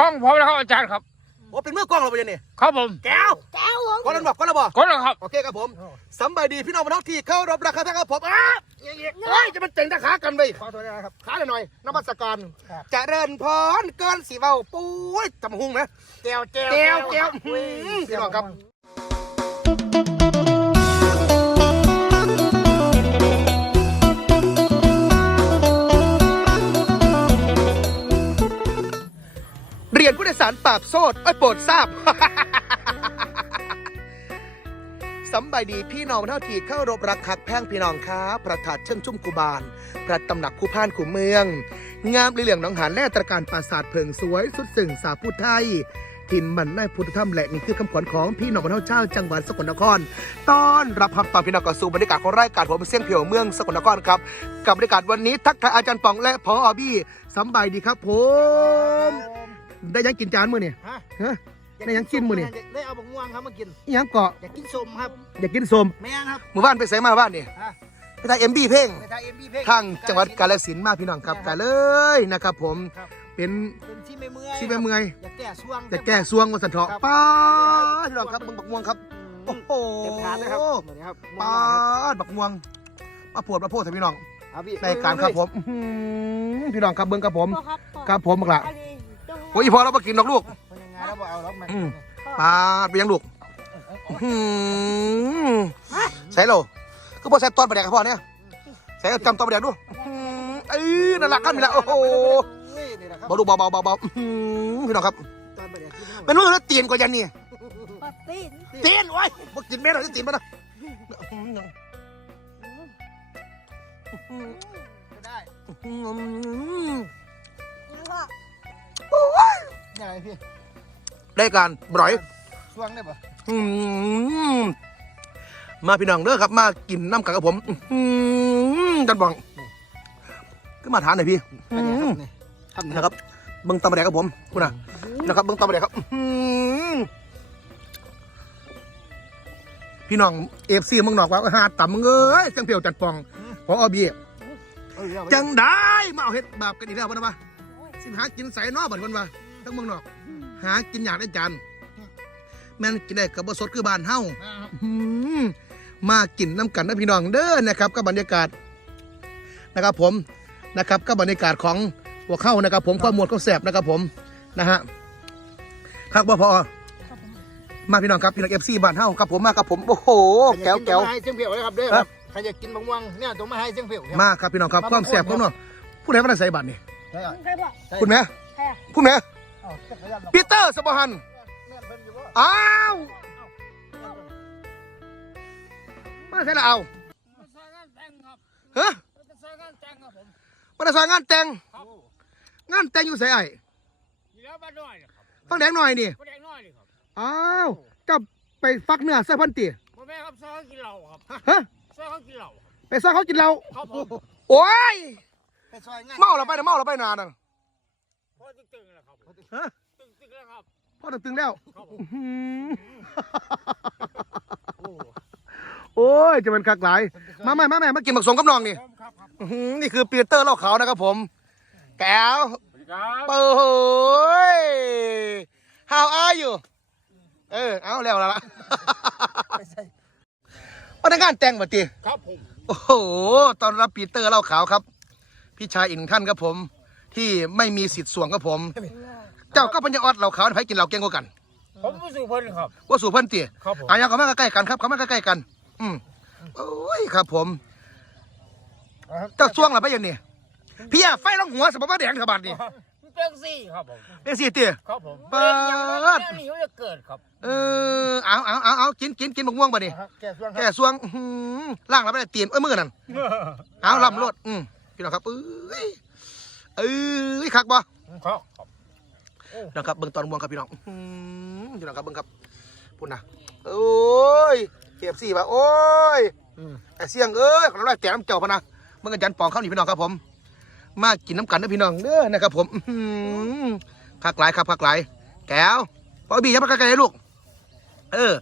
กล้องพร้อมแล้วครับอาจารย์ครับ โอ้เป็นมือกล้องเราไปยังนี่ครับผมแก้วแก้วผมคนนั้นบอกคนนั้นบอกก็แล้วครับ โอเคครับผมสำบายดีพี่น้องมาท้องที่เข้ารบราคาทั้งครับผมอ้าอย่างเงี้ยโอ้ยจะมันเจ๋งตะขากันไปขอตัวนะครับขาหน่อยน้ำมัสการเจะเริญพรเกินสีเบาปุ้ยจำหุงนะแก้วแก้วแก้วแก้วอืมพี่น้องครับาบโซดไอ้โปรดทราบสำบายดีพี่น้องเท่าทีเข้ารบรักคักแพ่งพี่น้องค้าประทัดเชิงชุ่มกุบาลพระตำหนักคู่พานคู่เมือง งามเหลืองหน้องหานแล่ตระการปราสาทเพิงสวย สุดสึ่งสาพุทไทยถิ่นมันในพุทธธรรมและนี่คือคำขวัญของพี่น้องเท่าเจ้าจังหวัดสกลนคร ต้อนรับพับตอนพี่น้องกับสู่บรรยากาศของรายการผมเสียงเพียวเมืองสกลนครครับ กับบรรยากาศวันนี้ทักทายอาจารย์ปองและพออบี้สำบายดีครับผม ได้ยังกินจานมื้อนี่ฮะฮะ ได้ยังกินมื้อนี่ได้เอาบะม่วงครับมากินอิหยังเกาะอยากกินส้มครับ อยากกินส้มแม่ครับหมู่บ้านไปไสมาบ้านนี่ฮะไปทางเอ็มบีเพ่งไปทางเอ็มบีเพ่งทางจังหวัดกาฬสินธุ์มาพี่น้องครับกันเลยนะครับ ผมครับเป็นเป็นที่ไม่เมื่อยชีแม่เมือยอยากแก้ช่วงแต่แก้ซวงวันสันเถาะครับป้าดพี่น้องครับมึงบักม่วงครับโอ้โหเต็มถาดเลยครับเหมือนนี้ครับป้าดบักม่วงมาปวดมาโพดให้พี่น้องเอาพี่ในการครับผมอื้อหือพี่น้องครับเบิ้งครับผมพ่อครับพ่อครับผมบักละอันนี้ต้อง โอ้ยอีพอเรามากินดอกลูกเป็นยังไงแล้วบอกเอาแล้วมันอืมพ่อป้าดไปยังลูกอื้อหือใส่โลก็พอใส่ตอนประเดี๋ยวกับพ่อเนี่ยใส่จำตอนประเดี๋ยวดูอื้อหือเอ้ยนั่นแหละกันมีละโอ้โหนี่นี่แหละครับเบาดูเบาเบาเบาเบาอื้อหือพี่น้องครับตอนไปเดี๋ยวกินให้หมดเป็นรู้แล้วตีนกว่ายันนี่พ่อตีนตีนโอ้ยบอกกินเม็ดหรอจะตีนมันนะก็ได้แล้วก็ นี่อะไรพี่ได้การบร่อยช่วงได้ปะอืมมาพี่น้องเด้อครับ มากินน้ำกันกับผมอืมจันบองก็มาทานหน่อยพี่อันนี้ครับนี่ครับนี่นะครับเบิ้งตำแดกกับผมคุณนะนะครับเบิ้งตำแดกครับอืมพี่น้องเอฟซีมึงนอกว่าหาต่ำมึงเอ้ยจังเพียวจันปองพออบีเอ้ยเอาไปจังได้มาเอาเห็ดบาปกันอีกแล้วบ่นะวะ สิหากินใส่นอกบัดคนวะทั้งเมืองนอก หากินอยากได้จานแม่นกินได้กับบสดคือบ้านเฮาอ่าครับอืมมากินน้ำกันนะพี่น้องเด้อนะครับกับบรรยากาศนะครับผมนะครับกับบรรยากาศของหัวเข้านะครับ ผมความหมวดก็แสบนะครับผมนะฮะครับบ่พอมาพี่น้องครับพี่น้องเอฟซีบ้านเฮาครับผมมาครับผมโอ้โหแก้วแก้วใครอยากกินต้องมาให้เสียงเพียวเลยครับเด้อครับใครอยากกินบะม่วงเนี่ยต้องมาให้เสียงเพียวครับมาครับพี่น้องครับความแสบความนัวผู้ใดมาได้ใส่บัตรนี่ ใช่ครับใครบอกคุณแม่ใครอะคุณแม่เอาจักรยานเราปีเตอร์สบฮันแม่นเพิ่นอยู่บ่อ้าวมาใช่ละเอามาซอยงานแต่งครับเฮ้มาซอยงานแต่งครับผมมาได้ซอยงานแต่งครับงานแต่งอยู่ใส่ไอ้อยู่แล้วบ้านน้อยนะครับฟังแดงหน่อยนี่บ้านแดงน้อยเลยครับอ้าวจะไปฟักเนื้อใส่พันตีพ่อแม่ครับซอยเขากินเหล้าครับฮะซอยเขากินเหล้าไปซอยเขากินเหล้าครับผมโอ้ย ไปซอยงานเมาเราไปนะเมาเราไปนานน่ะพ่อตึงๆแล้วครับผมฮะตึงๆแล้วครับพ่อตึงๆแล้วครับผมอื้อหือโอ้โอ้ยจะเป็นคักหลายมาแม่มาแม่มากินบักสงกับน้องนี่ครับครับอื้อหือนี่คือปีเตอร์เหล่าขาวนะครับผมแก้วสวัสดีครับเปิด How are you เออเอาแล้วแล้วล่ะไปใส่พนักงานแต่งบัตีครับผม โอ้โหตอนรับปีเตอร์เหล่าขาวครับ พี่ชายอีกหนึ่งท่านครับผม ที่ไม่มีสิทธิ์ส่วงครับผม เจ้าก็ปัญญาออดเหล่าขาวให้กินเหล่าเก่งกว่ากันผมผู้สูงเพิ่นครับ ว่าสู่เพิ่นตีครับผม อายาเขามาใกล้ๆกันครับเขามาใกล้ๆกัน อืมโอ้ยครับ ผมเจ้าส่วงหรือไปยังนี่พี่อะไฟลงหัวสมบัติแดงขบาดนี่เจ้าซี่ครับผมเป็นสิเตี้ยครับผมเปิดยังไม่ได้หนีว่าจะเกิดครับ เออเอาเอาเอาเอากินกินกินมะม่วงไปดิครับแก้ช่วงคแก่รับ ส่วงอื้อหือล่างแล้วไม่ได้เตียนเอ้ยมือนั่นเอาลำรถอืม พี่น้องครับเอ้ยเอ้ยคักบ่ครับครับนะครับเบิ่งตอนม่วงครับพี่น้องอื้อหือพี่น้องครับเบิ่งครับพูดนะโอ้ยเก็บสี่ป่ะโอ้ยอืมไอ้เสียงเอ้ยของเราแจกน้ำเจ้าพะนะเมื่อกันจันปองเข้านี่พี่น้องครับผม มากินน้ำกันนะพี่น้องเด้อนะครับผมอื้อหือคักหลายครับคักหลายแก้วพอบีอย่ามาใกล้ๆเลยลูก เออ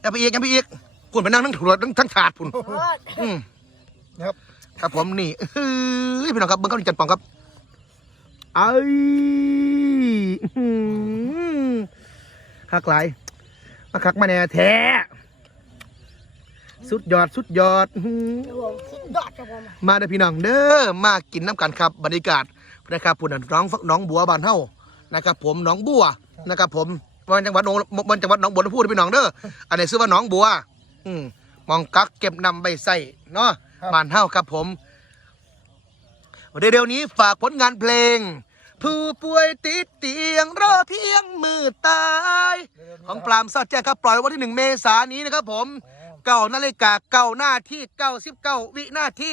อย่าไปอีกอย่าไปอีกคุณไปนั่งทั้งถั่วทั้งทั้งถาดพุ่นอืมนะครับ ครับผมนี่เฮ้ยพี่น้องครับเบิ้งเข้านี่จันปองครับไอ้หักหลายมาคักมาแน่แท้ สุดยอดสุดยอดมสุดยอดครับผมมาเด้อพี่น้องเด้อมากินน้ำกันครับบรรยากาศนะครับปุ่นน้องน้องบัวบานเฮานะครับผมน้องบัวนะครับผมวันจังหวัดหนองวันจังหวัดหนองบัวพูดพี่น้องเด้ออันนี้ชื่อว่าน้องบัว อืมมองกักเก็บนำใบใส่เนาะ บานเฮาครับผม เดี๋ยวๆนี้ฝากผลงานเพลง ผู้ป่วยติดเตียงรอเพียงมือตาย ของปรามซอดแจ้งครับปล่อยวันที่หนึ่งเมษายนนี้นะครับผมเก้านาฬิกาเก้าหน้าที่เก้าสิบเก้าวินาที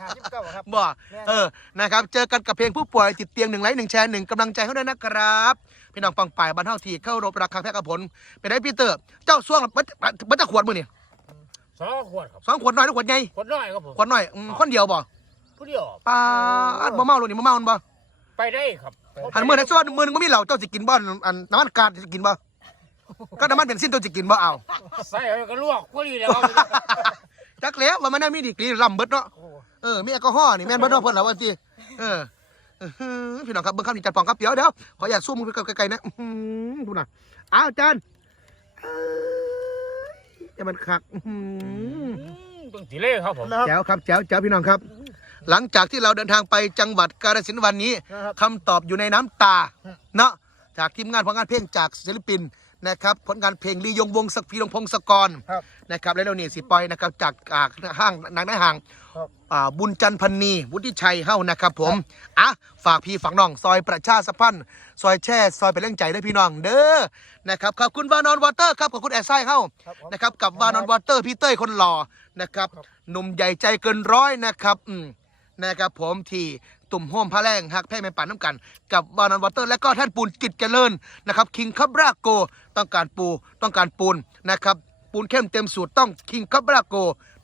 หาสิบเก้าครับบ่เออนะครับ เจอกันกับเพลงผู้ป่วยติดเตียงหนึ่งไลค์หนึ่งแชร์หนึ่งกำลังใจให้ด้วยนะครับพี่น้องปังป่ายบ้านเฮาทีเข้ารบราคาแพ็กกระผลเป็นไงพี่เตอร์เจ้าส่วงมันมันจะขวดมือนี่ สองขวดครับสองขวดน้อยหรือขวดใหญ่ขวดน้อยครับผมขวดน้อยอืมคนเดียวบ่ผู้เดียวปาดบ่เมาเลยนี่บ่เมามันบ่ไปได้ครับหันมือในส่วนมือนึงบ่มีเหล้าเจ้าสิกินบ่อันน้ำมันกาดสิกินบ่ก็น้ำมันเบนซินเจ้าสิกินบ่เอาใส่เอาก็ลวกผู้ดีแล้วครับจักแล้วว่ามันน่ามีดีกรีลำเบิดเนาะเออมีแอลกอฮอล์นี่แม่นเบิดเนาะเพิ่นล่ะว่าสิเอออื้อหือพี่น้องครับเบิ่งคำนี้จัดปองครับเดี๋ยวเดี๋ยวขออย่าตซูมมือไกลๆนะอื้อหือดูน่ะอ้าวอาจารย์เอ้ย อย่ามันคักอื้อหือต้องสีเล่ครับผมนะครับแจ๋วครับแจ๋วแจ๋วพี่น้องครับ หลังจากที่เราเดินทางไปจังหวัดกาฬสินธุ์วันนี้นะครับ คำตอบอยู่ในน้ำตาเนาะจากทีมงานผลงานเพลงจากศิลปินนะครับผลงานเพลงลียงวงศักดิ์พีรงพงศกร ครับ นะครับแล้วเราเนี่ยสิปล่อยนะครับจากอ่าห้างนางได้ห่างครับ อ่าบุญจันทร์พันนีวุฒิชัยเฮ้านะครับผมอะฝากพี่ฝากน้อง ซอยประชาสัมพันธ์ซอยแช่ ซอยเป็นเรื่องใจได้พี่น้องเด้อนะครับขอบคุณวานอนวอเตอร์ครับขอบคุณแอร์ไซเฮ้าครับผม นะครับกับวานอนวอเตอร์พี่เต้ยคนหล่อนะครับหนุ่มใหญ่ใจเกินร้อยนะครับอืมนะครับผมที่ตุ่มโฮมพระแรงหักแพ่แม่ป่านน้ำกัน กับวานอนวอเตอร์ และก็ท่านปูนกิจเจริญนะครับคิงคับราโกต้องการปูต้องการปูนนะครับปูนเข้มเต็มสูตรต้องคิงคับราโก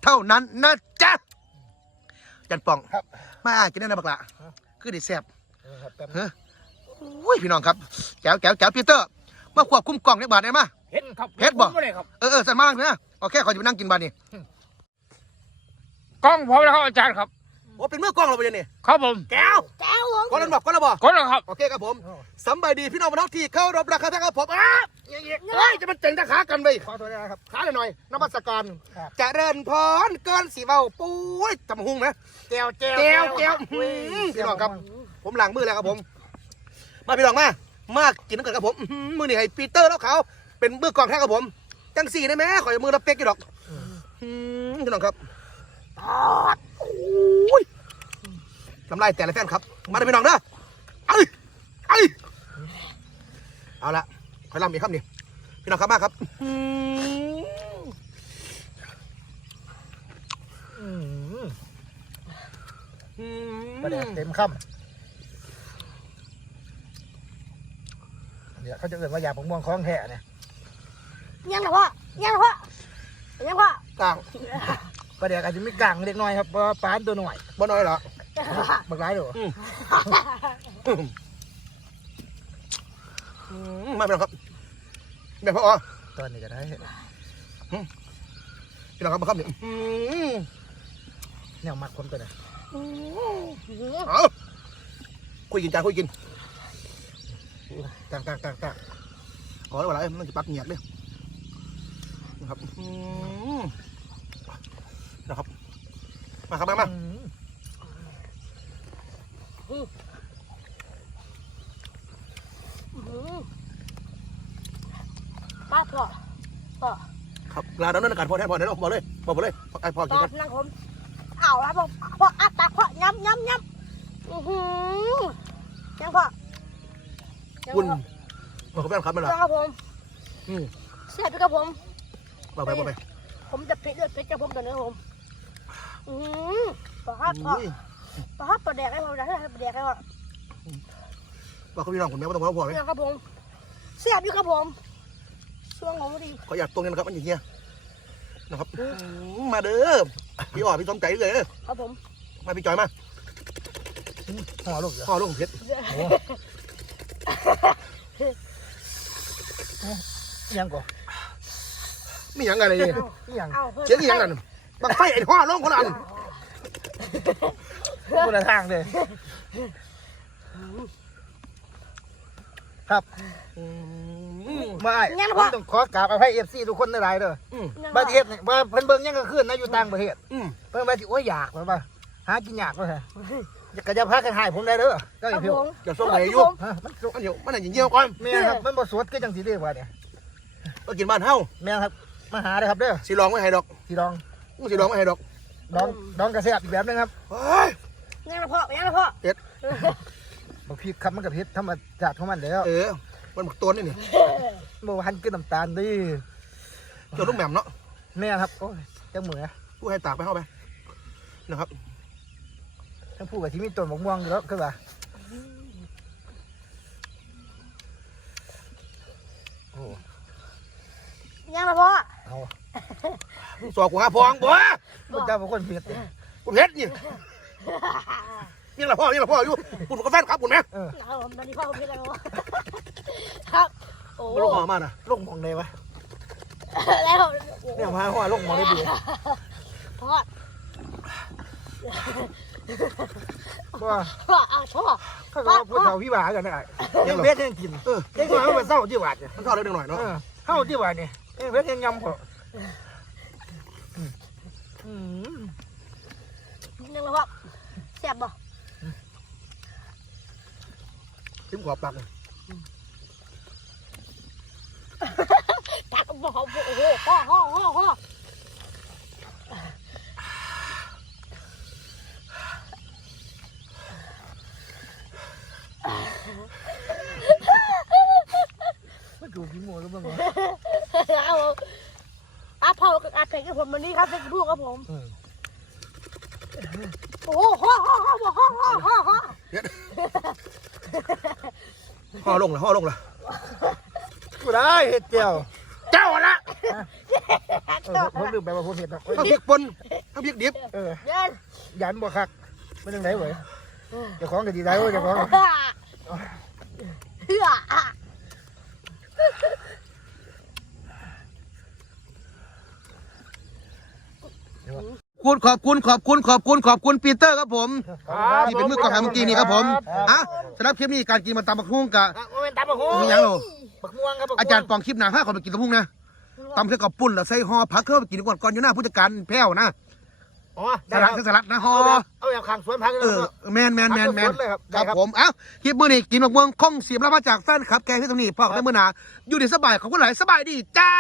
เท่านั้นนะจ๊ะ จันป่องครับ มาอ่านกินได้นะบักละคือไดิแซ่บเออครับแป๊บนึงเฮ้ยอุ้ยพี่น้องครับแก้วแก้วแก้วพีเตอร์มาควบคุมกล่องในบาทได้มาเห็ดครับเฮ็ดบ่ ผมเลยครับ เออเออใส่มาลังนะโอเคขอจะไปนั่งกินบาทนี่กล้องพร้อมแล้วครับอาจารย์ครับ โอ้เป็นมือกล้องเราไปยังนี่ครับผมแก้วแก้วผมก้อนนั้นบอกก้อนละบอกกดแล้วครับ โอเคครับผมสำบายดีพี่น้องบรรทัดที่เข้ารบราคาทั้งครับผมอ้าเงี้ยๆเฮ้ยจะมันเจ๋งตะขากันไปขอตัวนะครับขาหน่อยๆนมัสการครับเจะเริญพรเกินสีเบาปุ้ยจำหุงนะแก้วแก้วแก้วแก้วอื้อหือพี่น้องครับ ผมล้างมือแล้วครับผม มาพี่น้องมา มากินน้ำกันครับผมอื้อหือมือนี่ให้ปีเตอร์แล้วเขาเป็นมือกล่องแท้ครับผมจังสี่ได้ไหมขอยมือรับเป๊กกี่ดอกอื้อหือพี่น้องครับ ตอดโอ้ยน้ำลายแต่ละแฟนครับ มาเลยพี่น้องเด้อเอ้ยเอ้ยเอาละขอยลำอีกครับนี่พี่น้องครับมาครับอื้ออืมหือประเดี๋ยวเต็มคำเดี๋ยวเขาจะเอ่นว่ายาผงม่วงคล้องแท้เนี่ยยังเหรอพ่อยังเหรอพ่อยังพ่อกลาง ประเดี๋ยวอาจจะมีกลางเล็กน้อยครับเพราะว่าปานตัวหน่อยบ่น้อยเหรอบักร้ายเด้ออืมมาพี่น้องครับแบบพ่ออ๋อตอนนี้ก็ได้พี่น้องครับมาครับนี่อืมแนวมัดผมตัวนี้เอาคุยกินจ้าคุยกินต่างต่างต่างต่างขอแล้วอะไรมันจะปักเหงียกด้วยนะครับอืมนะครับ มาครับมามาป้าพ่อพ่อครับลาดำเนินการพอแทนพอเดี๋ยวเราบอกเลยบอกเลยไอ้พ่อกินกันนั่งผมเอาละพ่อพ่ออัดตาพ่อย้ำย้ำย้ำอือหือยังพ่อคุณพ่อบอกกับแม่ครับมันเหรอยังครับผมอืมเสียบครับผมบอกไปบอกไปผมจะพลิกเลือดพลิกจะผมตัวนี้ผม อือปลาฮับพ่ออุ้ยปลาฮับปลาแดกให้ผมนะให้ปลาแดกให้พ่อบอกเขาพี่น้องผมแม่ไม่ต้องบอกพ่อเลยยังครับผมเสียบอยู่ครับผมช่วงของพอดีขออยากตรงนี้นะครับมันอย่างเงี้ยนะครับอืมมาเด้อพี่อ๋อพี่สมใจเลยเด้อครับผมมาพี่จอยมาห่อลูกเหรอพ่อลูกเพชรยังก่อมีอย่างอะไรเนี่ยยังเอาเพิ่มเสียงอีหยังนั่น บังไฟไอ้ห่อลงคนละอันคนละทางเลยครับอืมมาไอ้งั้นผพ่อมต้องขอกราบอภัยเอฟซีทุกคนในหลายๆเด้ออืมประเทศนี่ว่าเพิ่นเบิ่งยังก็ขึ้นนะอยู่ต่างประเทศอืมเพิ่นว่าสิโอ้ยอยากว่าบ่าหากินยากว่าฮะก็จะพากันหายผมได้เด้อก็คอีรับเพียวผมเดี๋ยวส่งไปให้อยุ่ฮะมันสุมันเดี๋ยวมันอะไรอย่างเงี้ยก่อนแม่นครับมันบ่สวดคือจังสิเด้อว่าเนี่ยมากินบ้านเฮาแม่นครับมาหาเด้อครับเด้อสิลองไม่ให้ดอกพี่น้อง มึงสิลองไม่ให้ดอกน้องน้องกระแซบอีกแบบนึงครับเฮ้ยยังนะพ่อยังนะพ่อบ่พริกครับมันก็เผ็ดธรรมชาติของมันแล้วเออมันบักตัวนี่นี่บ่หันคือน้ำตาลดิเจ้าลูกแหม่มเนาะแม่นครับโอ้ยจังเหมือผู้ให้ตากไปเข้าไปนะครับทั้งผู้กับที่มีต้นมะม่วงอยู่แล้วคือว่าโอ้ยังนะพ่อ เอาสอกกูหาพองบ่พระเจ้าเป็นคนเผ็ดเนี่ยกูเฮ็ดนี่นี่แหละพ่อนี่แหละพ่ออยู่คุณก็แฟนครับคุณแม่เออครับผมตอนนี้พ่อผมเป็นอะไรวะครับโอ้มาลูกหอมมาน่ะลงมองได้ปะแล้วเนี่ยมาว่าลงมองได้ดีพ่อเพราะว่าพ่ออะพ่อเขาก็พูดเท่าพี่บ่ากันได้ยังเผ็ดยังกินเออยังน้อยมันเศร้าที่หวาดเนี่ยมันเข้าได้หน่อยเอเนาะอเข้าที่หวาดเนี่ย ยังเผ็ดยังยำพออืมยังนะพ่อแซ่บบ่ทิมขอ อ้โหพ่อพ่อพ่อพ่อมันดูพี่โม่หรือเปล่าเอาอะพ่อกับอาเป็ดกับผมวันนี้ครับเป็นผู้กับผมอืมโอ้โหพ่อพ่อพ่อพ่อพ่อพ่อพ่อห่อลงละห่อลงละกูได้เห็ดเจียวเจ้าละเออผมลืมไปว่าผมเห็ดนะทั้งพริกปนทั้งพริกดิบเออเย็นยันบ่คักเป็นยังไงเว้ยเจ้าของก็ดีได้เว้ยเจ้าของเฮืออะ คุณขอบคุณขอบคุณขอบคุณขอบคุณปีเตอร์ครับผมที่เป็นมือกองถ่ายเมื่อกี้นี่ครับผมอะสำหรับคลิปนี้การกินมาตามบักฮุ้งกับอะโอ้ยตำบักหุ่งมีหยังหรอบักม่วงครับบักม่วงอาจารย์ปองคลิปหนาห้าคนไปกินตะพุ่งนะตำเส้นกับปุ้นแล้วใส่ห่อผักเข้าไปกินก่อนก่อนอยู่หน้าผู้จัดการแพ้วนะอ๋อสได้ลัดครับสลัดนะห่อเอาแบบเอาแบบขังสวนพักเลยเออครับแมนแมนแมนแมนผักสดๆเลยครับครับได้ครับผมเอ้าคลิปมือนี้กินมะม่วงคงเสียบแล้วมาจากแฟนคลับแกงที่ตรงนี้พ่อกับแม่มือหนาอยู่ดีสบายขอบคุณหลายสบายดีจ้า